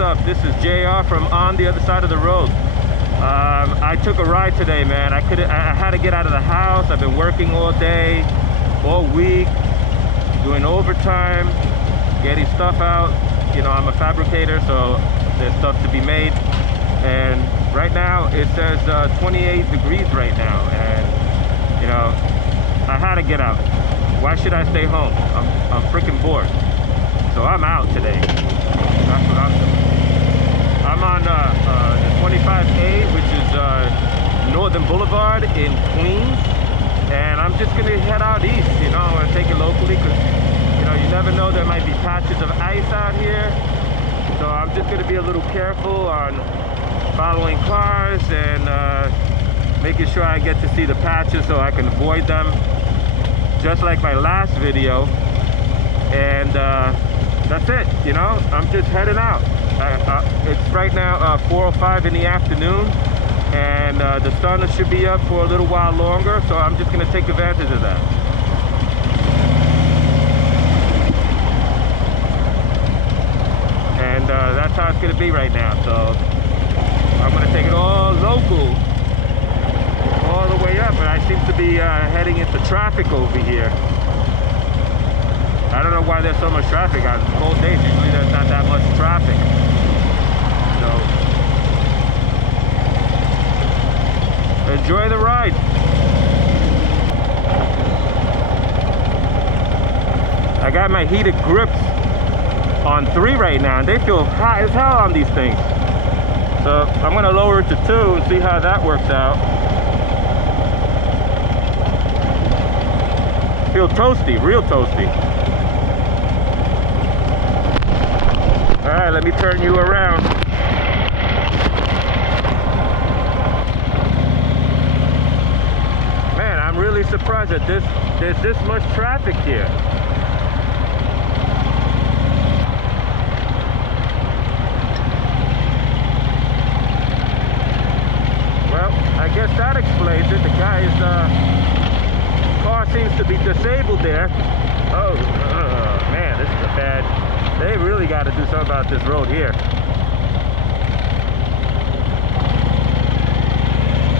what's up? This is JR from On the Other Side of the Road. I took a ride today, man. I had to get out of the house. I've been working all day, all week, doing overtime, getting stuff out. You know, I'm a fabricator, so there's stuff to be made. And right now it says 28 degrees right now, and you know, I had to get out. Why should I stay home? I'm freaking bored. So I'm out today. That's what I'm doing. I'm on the 25A, which is Northern Blvd in Queens, and I'm just gonna head out east. You know, I'm gonna take it locally because you know, you never know, there might be patches of ice out here. So I'm just gonna be a little careful on following cars and making sure I get to see the patches so I can avoid them, just like my last video. And that's it. You know, I'm just heading out. It's right now 4:05 in the afternoon, and the sun should be up for a little while longer, so I'm just going to take advantage of that. And that's how it's going to be right now. So I'm going to take it all local all the way up, and I seem to be heading into traffic over here. I don't know why there's so much traffic on cold days. Usually there's not that much traffic. So enjoy the ride. I got my heated grips on 3 right now, and they feel hot as hell on these things. So I'm gonna lower it to 2 and see how that works out. Feel toasty, real toasty. All right, let me turn you around. Man, I'm really surprised that there's this much traffic here. Well, I guess that explains it. The guy's car seems to be disabled there. Oh, man, this is a bad... They really got to do something about this road here.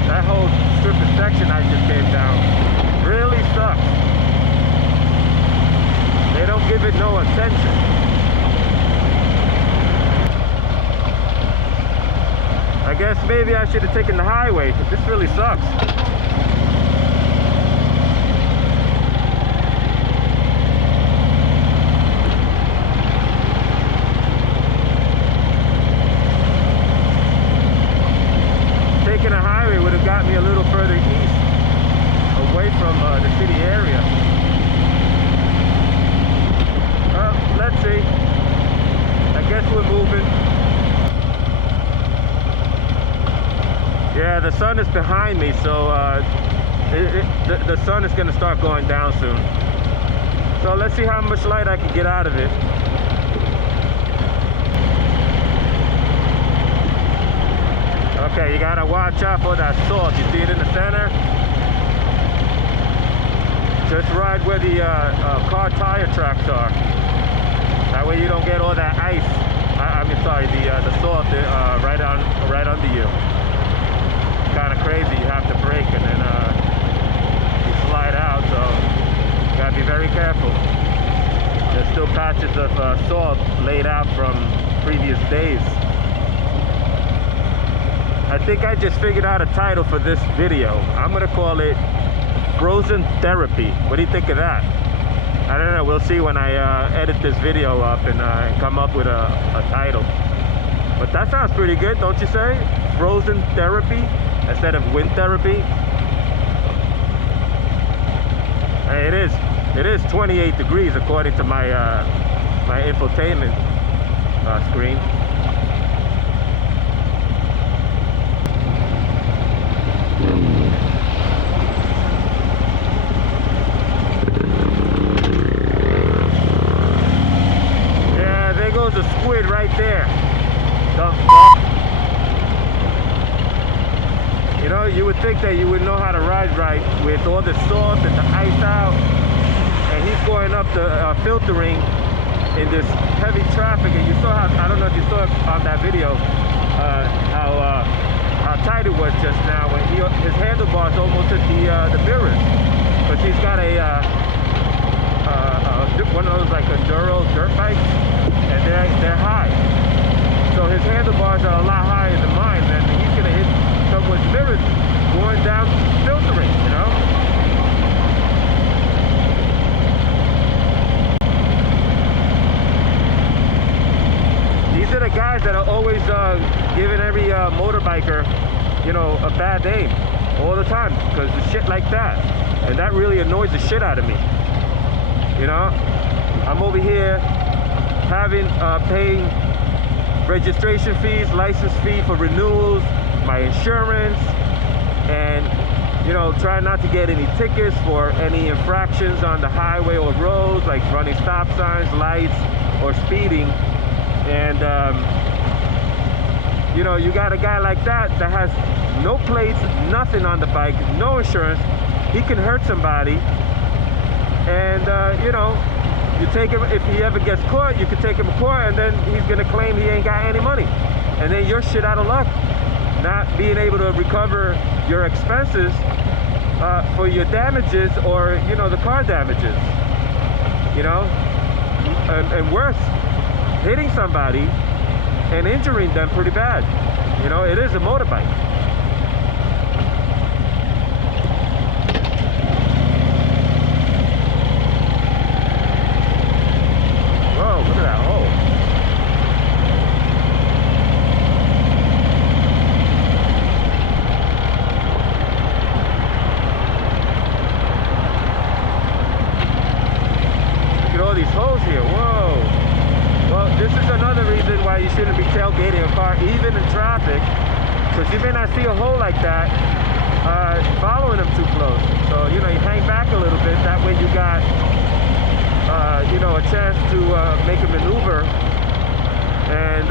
That whole strip of section I just came down really sucks. They don't give it no attention. I guess maybe I should have taken the highway, because this really sucks. Taking a highway would have got me a little further east, away from the city area. Well, let's see. I guess we're moving. Yeah, the sun is behind me, so the sun is going to start going down soon. So let's see how much light I can get out of it. Okay, you gotta watch out for that salt. You see it in the center? Just ride where the car tire tracks are. That way you don't get all that ice. I mean, sorry, the salt right under you. Kind of crazy. You have to brake and then you slide out. So you gotta be very careful. There's still patches of salt laid out from previous days. I think I just figured out a title for this video. I'm gonna call it Frozen Therapy. What do you think of that? I don't know, we'll see when I edit this video up and come up with a title. But that sounds pretty good, don't you say? Frozen Therapy instead of wind therapy. Hey, it is 28 degrees according to my my infotainment screen. Yeah, there goes a squid right there. You know, you would think that you would know how to ride right with all the salt and the ice out, and he's going up the filtering in this heavy traffic, and you saw how, I don't know if you saw it on that video, how tight it was just now when his handlebars almost hit the mirrors, because he's got one of those like enduro dirt bikes, and they're high, so his handlebars are a lot higher than mine, and he's gonna hit someone's mirrors going down filtering, you know. These are the guys that are always giving every motorbiker, you know, a bad name all the time because of shit like that, and that really annoys the shit out of me. You know, I'm over here having paying registration fees, license fee for renewals, my insurance, and you know, trying not to get any tickets for any infractions on the highway or roads, like running stop signs, lights, or speeding. And you know, you got a guy like that has no plates, nothing on the bike, no insurance. He can hurt somebody, and you know, you take him, if he ever gets caught, you can take him to court, and then he's gonna claim he ain't got any money, and then you're shit out of luck, not being able to recover your expenses for your damages, or you know, the car damages, you know, and worse, hitting somebody and injuring them pretty bad. You know, it is a motorbike. Whoa, look at that hole. Look at all these holes here. Whoa. Well, this is another reason why you shouldn't be tailgating a car, even in traffic, because you may not see a hole like that following them too close. So, you know, you hang back a little bit. That way you got, you know, a chance to make a maneuver and,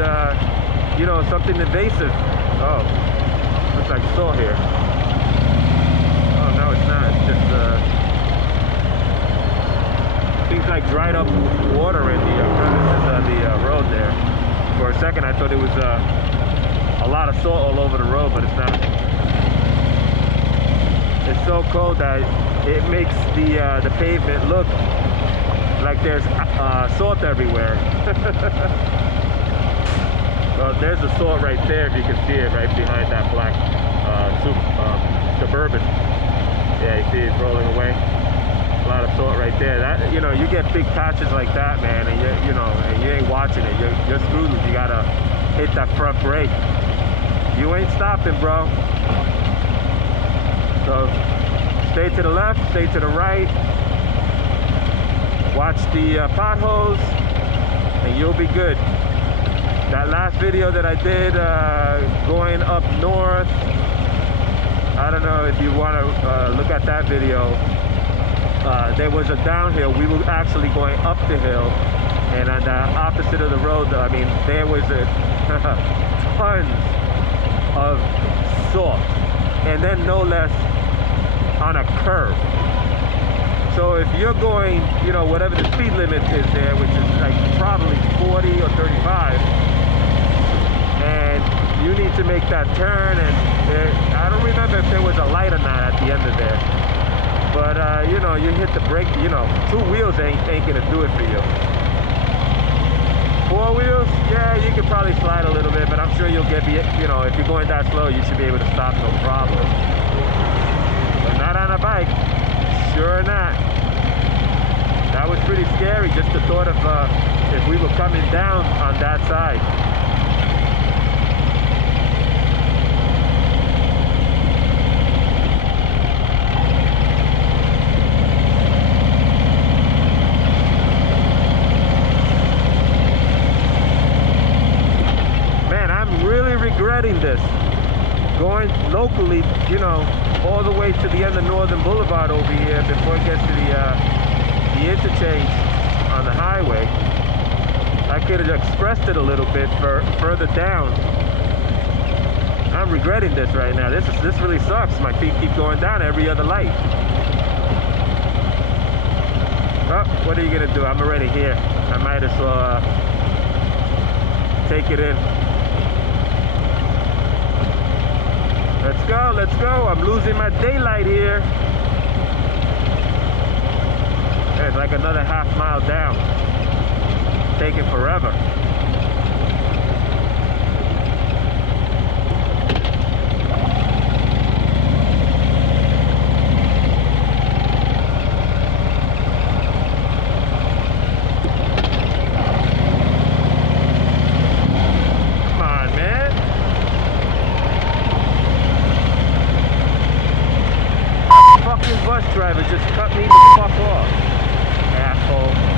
you know, something invasive. Oh, looks like saw here. Oh, no, it's not. It's just, seems like dried up water in the crevices of the road there. For a second I thought it was a lot of salt all over the road, but it's not. It's so cold that it makes the pavement look like there's salt everywhere. Well, there's the salt right there, if you can see it right behind that black Suburban. Yeah, you see it rolling away. A lot of salt right there. That, you know, you get big patches like that, man, and you know, and you ain't watching it. You're screwed. You gotta hit that front brake. You ain't stopping, bro. So stay to the left, stay to the right. Watch the potholes, and you'll be good. That last video that I did going up north, I don't know if you want to look at that video. There was a downhill. We were actually going up the hill, and on the opposite of the road, I mean, there was tons of salt, and then no less on a curve. So if you're going, you know, whatever the speed limit is there, which is like probably 40 or 35, and you need to make that turn, and I don't remember if there was a light or not at the end of there. But, you know, you hit the brake, you know, 2 wheels ain't gonna do it for you. 4 wheels, yeah, you could probably slide a little bit, but I'm sure you'll get, you know, if you're going that slow, you should be able to stop no problem. But not on a bike, sure not. That was pretty scary, just the thought of if we were coming down on that side. Regretting this, going locally, you know, all the way to the end of Northern Boulevard over here before it gets to the interchange on the highway. I could have expressed it a little bit further down. I'm regretting this right now. This really sucks. My feet keep going down every other light. Oh, what are you gonna do? I'm already here. I might as well take it in. Let's go, let's go. I'm losing my daylight here. It's like another half mile down. Taking forever. Bus driver just cut me the fuck off, asshole.